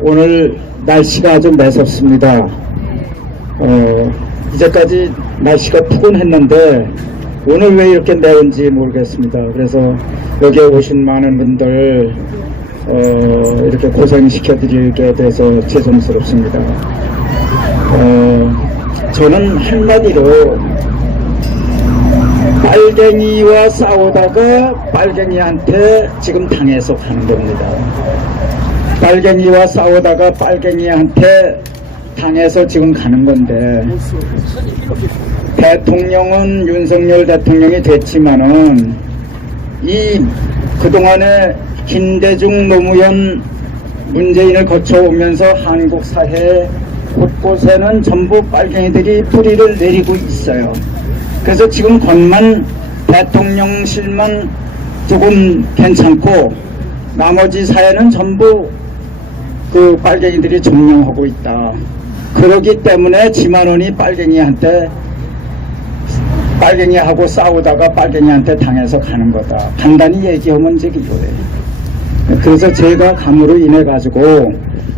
오늘 날씨가 아주 매섭습니다. 이제까지 날씨가 푸근했는데 오늘 왜 이렇게 매운지 모르겠습니다. 그래서 여기에 오신 많은 분들 이렇게 고생시켜드리게 돼서 죄송스럽습니다. 저는 한마디로 빨갱이와 싸우다가 빨갱이한테 지금 당해서 가는 겁니다. 빨갱이와 싸우다가 빨갱이한테 당해서 지금 가는 건데, 대통령은 윤석열 대통령이 됐지만은 그동안에 김대중 노무현 문재인을 거쳐오면서 한국 사회 곳곳에는 전부 빨갱이들이 뿌리를 내리고 있어요. 그래서 지금 권만 대통령실만 조금 괜찮고 나머지 사회는 전부 그 빨갱이들이 점령하고 있다. 그러기 때문에 지만원이 빨갱이하고 싸우다가 빨갱이한테 당해서 가는 거다. 간단히 얘기하면 이제 이거예요. 그래서 제가 감으로 인해 가지고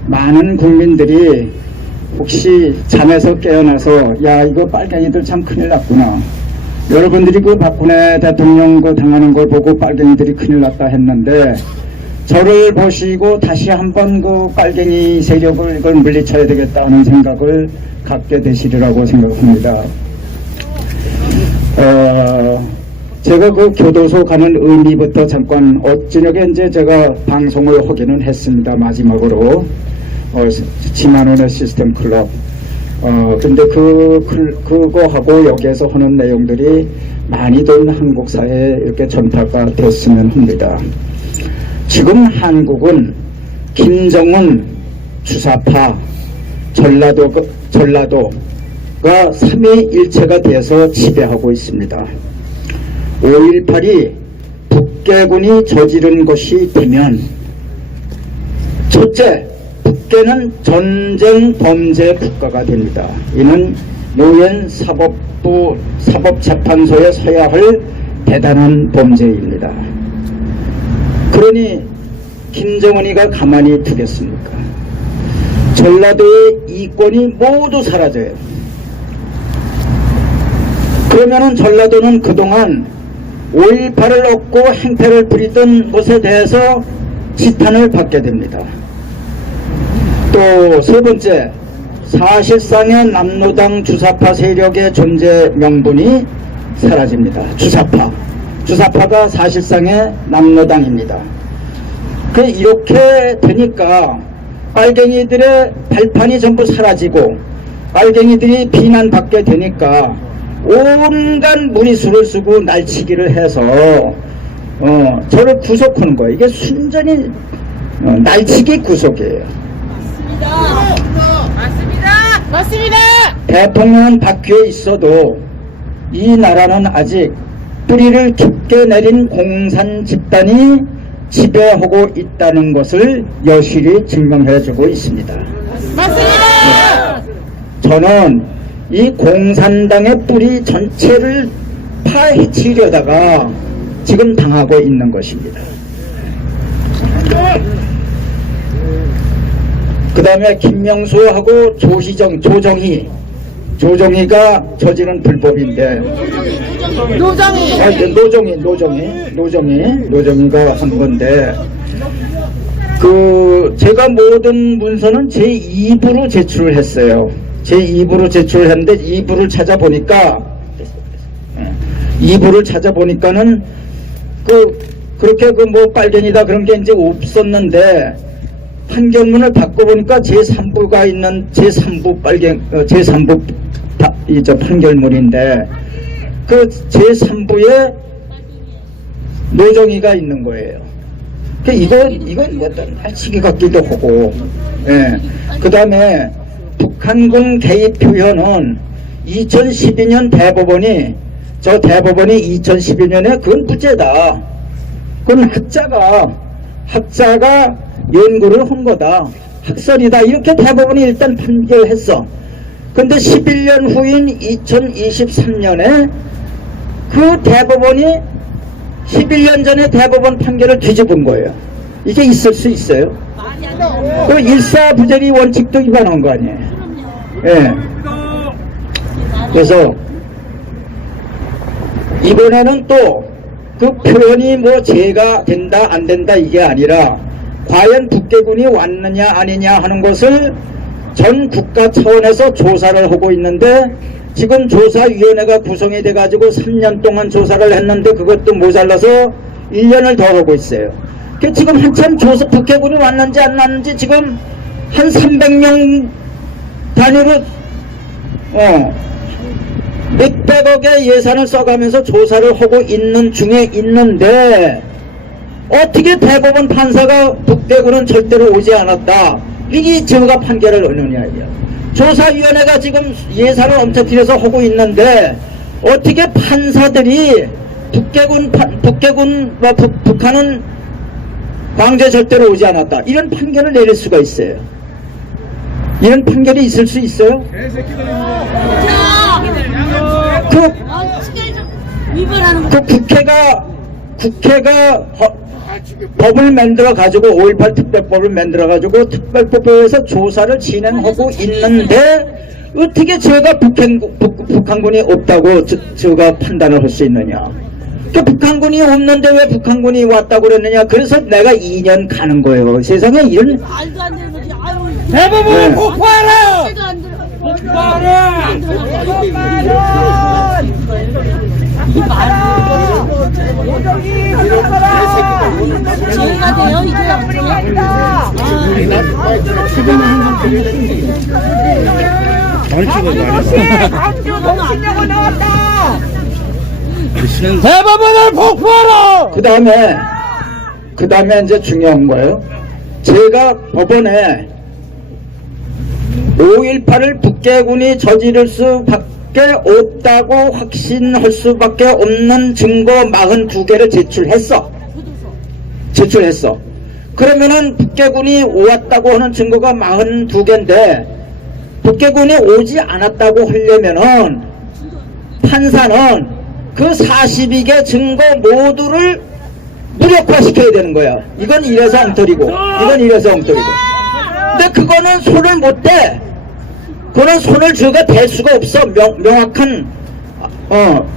많은 국민들이 혹시 잠에서 깨어나서 야, 이거 빨갱이들 참 큰일 났구나. 여러분들이 그 박근혜 대통령 그 당하는 걸 보고 빨갱이들이 큰일 났다 했는데, 저를 보시고 다시 한번 그 빨갱이 세력을 이걸 물리쳐야 되겠다 하는 생각을 갖게 되시리라고 생각합니다. 제가 그 교도소 가는 의미부터 잠깐 저녁에 이제 제가 방송을 하기는 했습니다. 마지막으로 지만원의 시스템 클럽. 근데 그거하고 여기에서 하는 내용들이 많이들 한국 사회에 이렇게 전파가 됐으면 합니다. 지금 한국은 김정은 주사파 전라도가 삼위일체가 돼서 지배하고 있습니다. 5.18이 북괴군이 저지른 것이 되면, 첫째, 북괴는 전쟁 범죄 국가가 됩니다. 이는 노현 사법재판소에 서야 할 대단한 범죄입니다. 그러니 김정은이가 가만히 두겠습니까? 전라도의 이권이 모두 사라져요. 그러면은 전라도는 그동안 5.18을 얻고 행패를 부리던 것에 대해서 지탄을 받게 됩니다. 또 세 번째, 사실상의 남로당 주사파 세력의 존재 명분이 사라집니다. 주사파가 사실상의 남로당입니다. 이렇게 되니까 빨갱이들의 발판이 전부 사라지고 빨갱이들이 비난받게 되니까 온갖 무리수를 쓰고 날치기를 해서 저를 구속하는 거예요. 이게 순전히 날치기 구속이에요. 맞습니다. 대통령은 바뀌어 있어도 이 나라는 아직 뿌리를 깊게 내린 공산 집단이 지배하고 있다는 것을 여실히 증명해주고 있습니다. 맞습니다. 저는 이 공산당의 뿌리 전체를 파헤치려다가 지금 당하고 있는 것입니다. 그 다음에 김명수하고 조정희가 저지른 불법인데, 노정희가 한 건데, 제가 모든 문서는 제 2부로 제출을 했어요. 제 2부로 제출을 했는데 2부를 찾아보니까는 그렇게 빨갱이다 그런 게 이제 없었는데, 판결문을 바꿔보니까 제3부가 있는 제3부 판결문인데 그 제3부에 노정희가 있는 거예요. 이건 날치기 같기도 하고, 예. 그 다음에 북한군 개입 표현은 2012년 대법원이 2012년에 그건 무죄다. 그건 학자가 연구를 한 거다. 학설이다. 이렇게 대법원이 일단 판결했어. 근데 11년 후인 2023년에 그 대법원이 11년 전에 대법원 판결을 뒤집은 거예요. 이게 있을 수 있어요? 그 일사부재리 원칙도 위반한 거 아니에요. 예. 그래서 이번에는 또 그 표현이 뭐 죄가 된다 안 된다 이게 아니라 과연 북괴군이 왔느냐 아니냐 하는 것을 전 국가 차원에서 조사를 하고 있는데 지금 조사위원회가 구성이 돼 가지고 3년 동안 조사를 했는데 그것도 모자라서 1년을 더 하고 있어요. 지금 한참 조사 북괴군이 왔는지 안 왔는지 지금 한 300명 단위로 몇백억의 예산을 써가면서 조사를 하고 있는 중에 있는데 어떻게 대법원 판사가 북괴군은 절대로 오지 않았다 이게 제가 판결을 하느냐 이게. 조사위원회가 지금 예산을 엄청 들여서 하고 있는데 어떻게 판사들이 북한은 광주에 절대로 오지 않았다 이런 판결을 내릴 수가 있어요. 이런 판결이 있을 수 있어요? 그 국회가 법을 만들어 가지고 5.18 특별법을 만들어 가지고 특별법에서 조사를 진행하고 있는데 어떻게 제가 북한군이 없다고 제가 판단을 할 수 있느냐. 북한군이 없는데 왜 북한군이 왔다고 그랬느냐. 그래서 내가 2년 가는 거예요. 세상에 이런 말도 안 되는 거지. 아유. 대법원을 폭파하라! 폭파하라! 이 말을 정의가 돼요 이게 대법원을 폭파하라! 그 다음에 이제 중요한 거예요. 제가 법원에 5.18을 북괴군이 저지를 수밖에 없다고 확신할 수밖에 없는 증거 42개를 제출했어. 그러면은 북괴군이 왔다고 하는 증거가 42개인데 북괴군이 오지 않았다고 하려면은 판사는 그 42개 증거 모두를 무력화시켜야 되는 거야. 이건 이래서 엉터리고 이건 이래서 엉터리고. 근데 그거는 손을 못 대. 그거는 손을 쥐가 댈 수가 없어. 명확한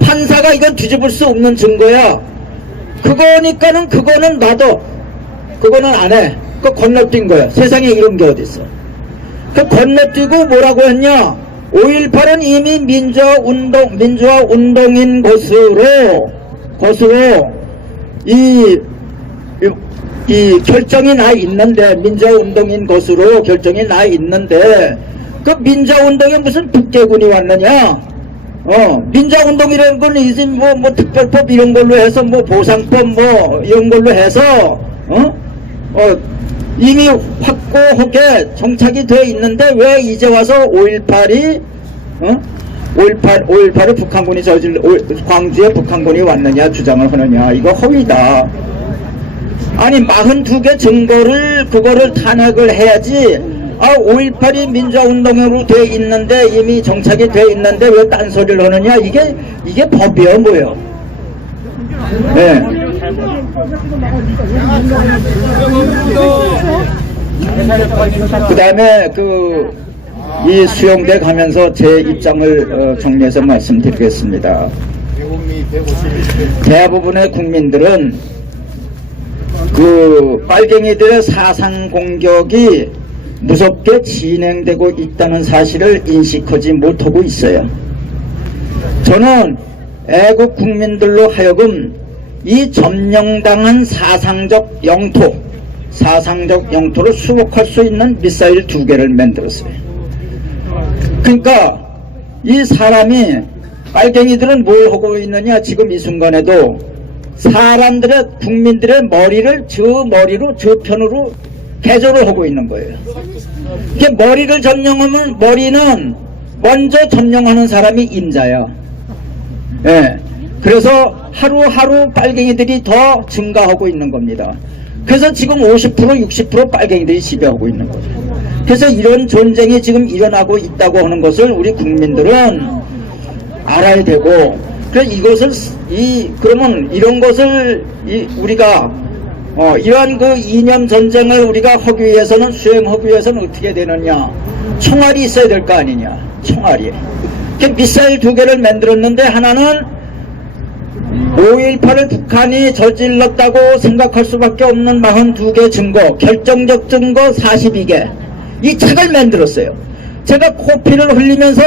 판사가 이건 뒤집을 수 없는 증거야. 그거니까는 그거는 놔둬. 그거는 안 해. 그거 건너뛴 거야. 세상에 이런 게 어디 있어. 그 건너뛰고 뭐라고 했냐. 5.18은 이미 민주화 운동인 것으로 이 결정이 나 있는데, 민주화 운동인 것으로 결정이 나 있는데, 그 민주화 운동에 무슨 북괴군이 왔느냐? 민주화 운동이라는 건 이제 뭐 특별법 이런 걸로 해서 보상법 이런 걸로 해서, 이미 확고하게 정착이 돼 있는데 왜 이제 와서 5.18을 북한군이 광주에 북한군이 왔느냐 주장을 하느냐. 이거 허위다. 아니 42개 증거를 그거를 탄핵을 해야지. 5.18이 민주화운동으로 돼 있는데 이미 정착이 돼 있는데 왜 딴소리를 하느냐. 이게 법이야 뭐예요. 네. 그 다음에 이 수용대 가면서 제 입장을 정리해서 말씀드리겠습니다. 대부분의 국민들은 그 빨갱이들의 사상 공격이 무섭게 진행되고 있다는 사실을 인식하지 못하고 있어요. 저는 애국 국민들로 하여금 이 점령당한 사상적 영토를 수복할 수 있는 미사일 2개를 만들었어요. 그러니까 이 사람이 빨갱이들은 뭘 하고 있느냐. 지금 이 순간에도 사람들의 국민들의 머리를 저편으로 개조를 하고 있는 거예요. 이게 머리를 점령하면 머리는 먼저 점령하는 사람이 임자야. 예. 그래서 하루하루 빨갱이들이 더 증가하고 있는 겁니다. 그래서 지금 50% 60% 빨갱이들이 지배하고 있는 거죠. 그래서 이런 전쟁이 지금 일어나고 있다고 하는 것을 우리 국민들은 알아야 되고, 그래서 이것을 그러면 이런 것을 우리가 이러한 그 이념 전쟁을 우리가 하기 위해서는, 수행하기 위해서는 어떻게 되느냐? 총알이 있어야 될 거 아니냐? 총알이. 미사일 2개를 만들었는데, 하나는 5.18을 북한이 저질렀다고 생각할 수밖에 없는 42개 증거, 결정적 증거 42개. 이 책을 만들었어요. 제가 코피를 흘리면서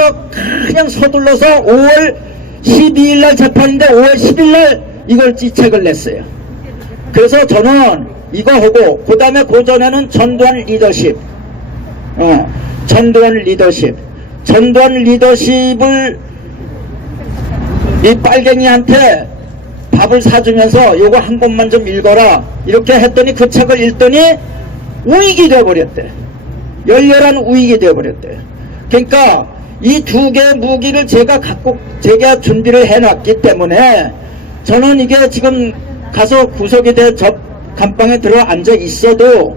그냥 서둘러서 5월 12일 날 재판인데 5월 10일 날 이 책을 냈어요. 그래서 저는 이거 하고, 그 다음에 그 전에는 전두환 리더십, 전두환 리더십을 이 빨갱이한테 밥을 사주면서 요거 한 권만 좀 읽어라 이렇게 했더니, 그 책을 읽더니 우익이 되어버렸대. 열렬한 우익이 되어버렸대. 그러니까 이 2개의 무기를 제가 제가 준비를 해놨기 때문에, 저는 이게 지금 가서 구속이 돼 저 감방에 들어 앉아 있어도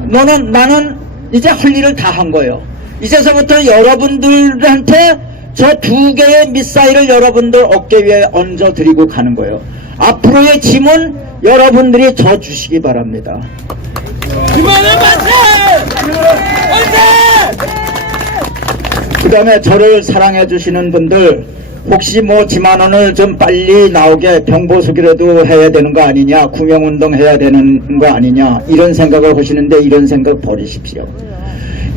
나는 이제 할 일을 다 한 거예요. 이제서부터 여러분들한테 저 2개의 미사일을 여러분들 어깨 위에 얹어 드리고 가는 거예요. 앞으로의 짐은 여러분들이 져 주시기 바랍니다. 그만해 만세! 그 다음에 저를 사랑해 주시는 분들, 혹시 뭐 지만원을 좀 빨리 나오게 병보수기라도 해야 되는 거 아니냐, 구명운동 해야 되는 거 아니냐, 이런 생각을 하시는데, 이런 생각 버리십시오.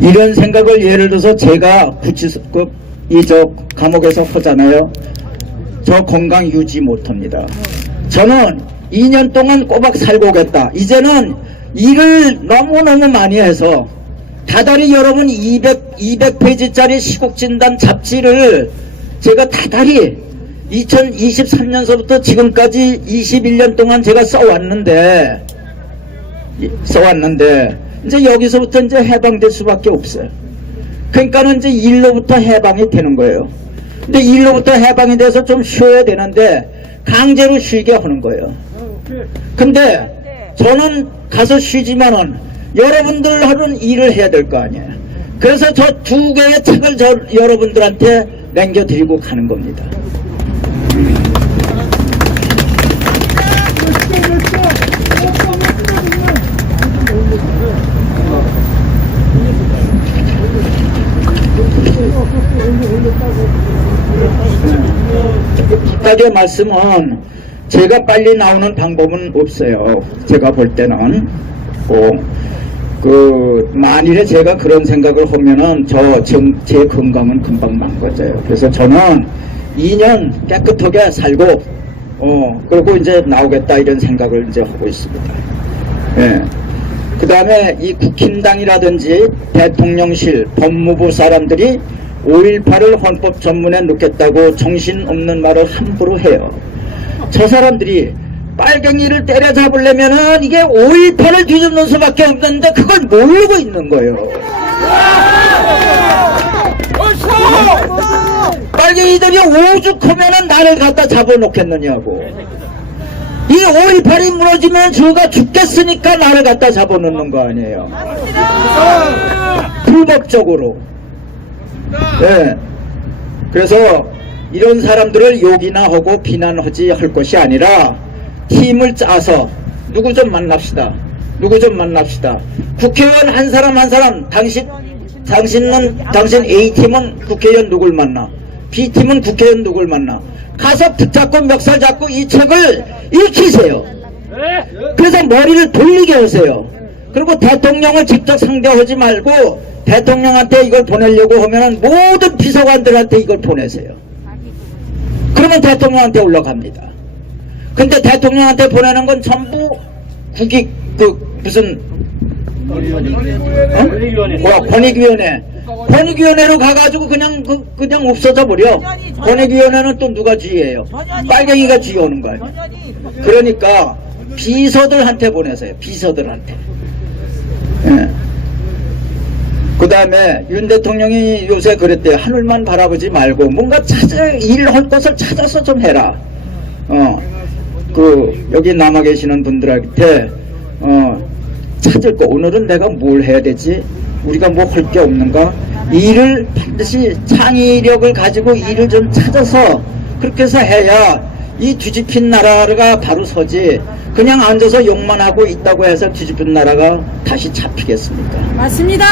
이런 생각을 예를 들어서 제가 구치소급 저 감옥에서 하잖아요. 저 건강 유지 못합니다. 저는 2년 동안 꼬박 살고 오겠다. 이제는 일을 너무너무 많이 해서 다달이 여러분 200페이지짜리 시국진단 잡지를 제가 다달이 2023년서부터 지금까지 21년 동안 제가 써왔는데 이제 여기서부터 이제 해방될 수밖에 없어요. 그러니까는 이제 일로부터 해방이 되는 거예요. 근데 일로부터 해방이 돼서 좀 쉬어야 되는데 강제로 쉬게 하는 거예요. 근데 저는 가서 쉬지만은 여러분들 하는 일을 해야 될 거 아니에요. 그래서 저 2개의 책을 여러분들한테 남겨드리고 가는 겁니다. 부탁의 말씀은, 제가 빨리 나오는 방법은 없어요. 제가 볼 때는 만일에 제가 그런 생각을 하면은 제 건강은 금방 망가져요. 그래서 저는 2년 깨끗하게 살고 그리고 이제 나오겠다, 이런 생각을 이제 하고 있습니다. 예. 그 다음에 이 국힘당이라든지 대통령실, 법무부 사람들이 5.18을 헌법 전문에 넣겠다고 정신없는 말을 함부로 해요. 저 사람들이 빨갱이를 때려잡으려면은 이게 5.18을 뒤집는 수밖에 없는데 그걸 모르고 있는 거예요. 빨갱이들이 오죽하면은 나를 갖다 잡아놓겠느냐고. 이 5.18이 무너지면 저가 죽겠으니까 나를 갖다 잡아놓는 거 아니에요. 불법적으로. 네. 그래서 이런 사람들을 욕이나 하고 비난하지 할 것이 아니라 팀을 짜서 누구 좀 만납시다. 국회의원 한 사람 당신 A팀은 국회의원 누굴 만나, B팀은 국회의원 누굴 만나, 가서 붙잡고 멱살 잡고 이 책을 읽히세요. 그래서 머리를 돌리게 하세요. 그리고 대통령을 직접 상대하지 말고 대통령한테 이걸 보내려고 하면은 모든 비서관들한테 이걸 보내세요. 그러면 대통령한테 올라갑니다. 근데 대통령한테 보내는 건 전부 권익위원회로 가가지고 그냥 없어져 버려. 권익위원회는 또 누가 주의해요? 빨갱이가 주의하는 거예요. 그러니까 비서들한테 보내세요. 비서들한테. 예. 그 다음에 윤 대통령이 요새 그랬대요. 하늘만 바라보지 말고 뭔가 일할 것을 찾아서 좀 해라. 여기 남아 계시는 분들한테 찾을 거, 오늘은 내가 뭘 해야 되지? 우리가 뭐 할 게 없는가? 일을 반드시 창의력을 가지고 일을 좀 찾아서 그렇게 해서 해야 이 뒤집힌 나라가 바로 서지 그냥 앉아서 욕만 하고 있다고 해서 뒤집힌 나라가 다시 잡히겠습니까? 맞습니다.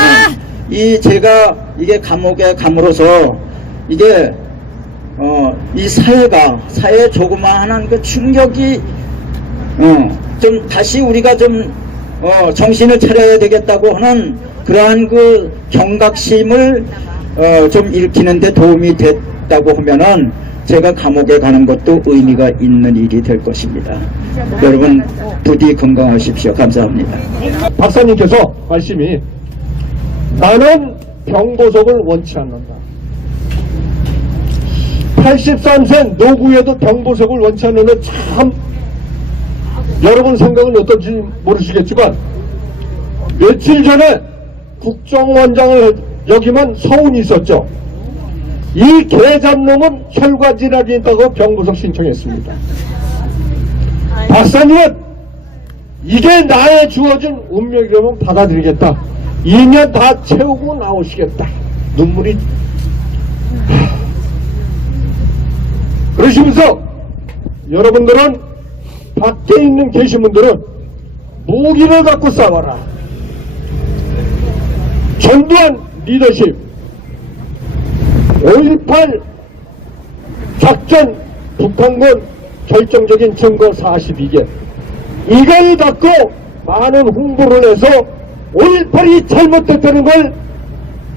이 제가 이게 감옥에 감으로써 이게 이 사회 조그마한 그 충격이 좀 다시 우리가 좀 정신을 차려야 되겠다고 하는 그러한 그 경각심을 좀 일으키는데 도움이 됐다고 하면은 제가 감옥에 가는 것도 의미가 있는 일이 될 것입니다. 여러분 부디 건강하십시오. 감사합니다. 박사님께서 말씀이 나는 병보석을 원치 않는다. 83세 노구에도 병보석을 원치 않는데 참 여러분 생각은 어떤지 모르시겠지만 며칠 전에 국정원장을 역임한 서운이 있었죠. 이 개잡놈은 혈관질환이 있다고 병보석 신청했습니다. 박사님은 이게 나의 주어진 운명이라면 받아들이겠다. 2년 다 채우고 나오시겠다. 눈물이 그러시면서 여러분들은 밖에 있는 계신 분들은 무기를 갖고 싸워라. 전두환 리더십 5.18 작전 북한군 결정적인 증거 42개 이걸 갖고 많은 홍보를 해서 5.18이 잘못됐다는 걸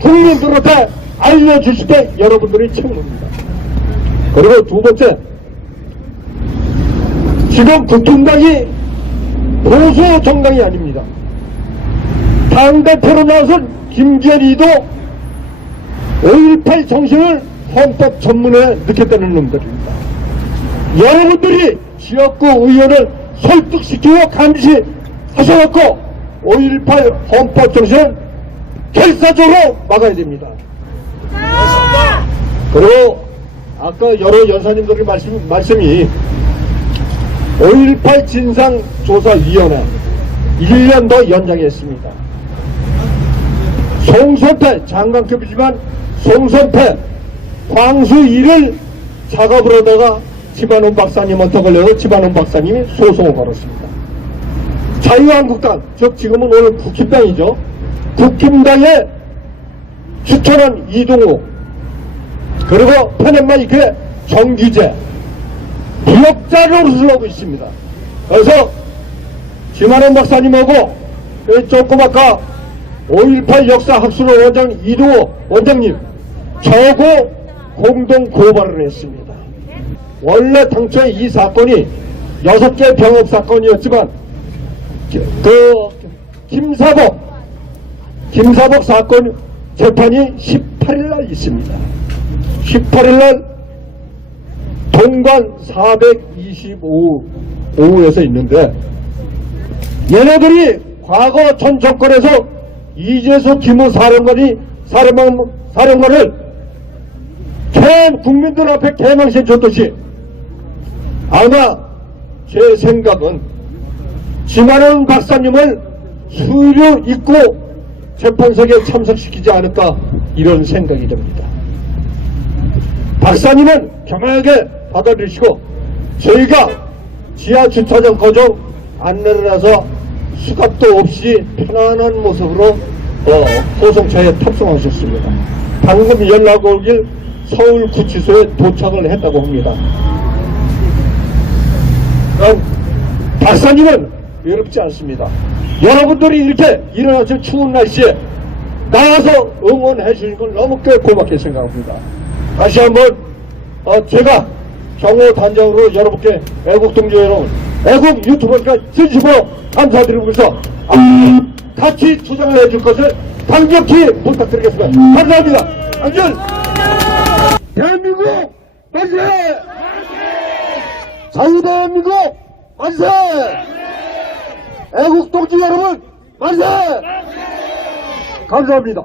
국민들한테 알려주실 때 여러분들이 책무입니다. 그리고 두 번째, 지금 국힘당이 보수 정당이 아닙니다. 당대표로 나선 김재리도 5.18 정신을 헌법 전문에 넣겠다는 놈들입니다. 여러분들이 지역구 의원을 설득시키고 감시하셔갖고 5.18 헌법 정신을 결사적으로 막아야 됩니다. 그리고 아까 여러 연사님들의 말씀이 5.18 진상조사위원회 1년 더 연장했습니다. 송선태 장관급이지만 송선태 광수 일을 작업을 하다가 집안원 박사님한테 걸려서 집안원 박사님이 소송을 걸었습니다. 자유한국당, 즉 지금은 오늘 국힘당이죠. 국힘당에 추천한 이동욱, 그리고 페넨마이크의 정규재, 부역자로 흘러오고 있습니다. 그래서 김한원 박사님하고 조금 아까 5.18 역사학술원 원장 이동호 원장님 저하고 공동 고발을 했습니다. 원래 당초에 이 사건이 6개 병업 사건이었지만 그 김사복 사건 재판이 18일날 있습니다. 18일날 동관 425호에서 있는데 얘네들이 과거 전 정권에서 이재수 기무 사령관을 국민들 앞에 개망신 줬듯이 아마 제 생각은 김한원 박사님을 수료 있고 재판석에 참석시키지 않을까 이런 생각이 듭니다. 박사님은 겸허하게 받아들이시고 저희가 지하 주차장 거정 안내를 해서 수갑도 없이 편안한 모습으로 소송차에 탑승하셨습니다. 방금 연락 오길 서울구치소에 도착을 했다고 합니다. 박사님은 외롭지 않습니다. 여러분들이 이렇게 일어나서 추운 날씨에 나와서 응원해 주시는 걸 너무 고맙게 생각합니다. 다시 한번 제가 경호 단장으로 여러분께 애국 동지 여러분, 애국 유튜버니까 진심으로 감사드리면서 같이 투쟁을 해줄 것을 강력히 부탁드리겠습니다. 감사합니다. 안전! 대한민국 만세! 자유대한민국 만세! 애국 동지 여러분 만세! 감사합니다.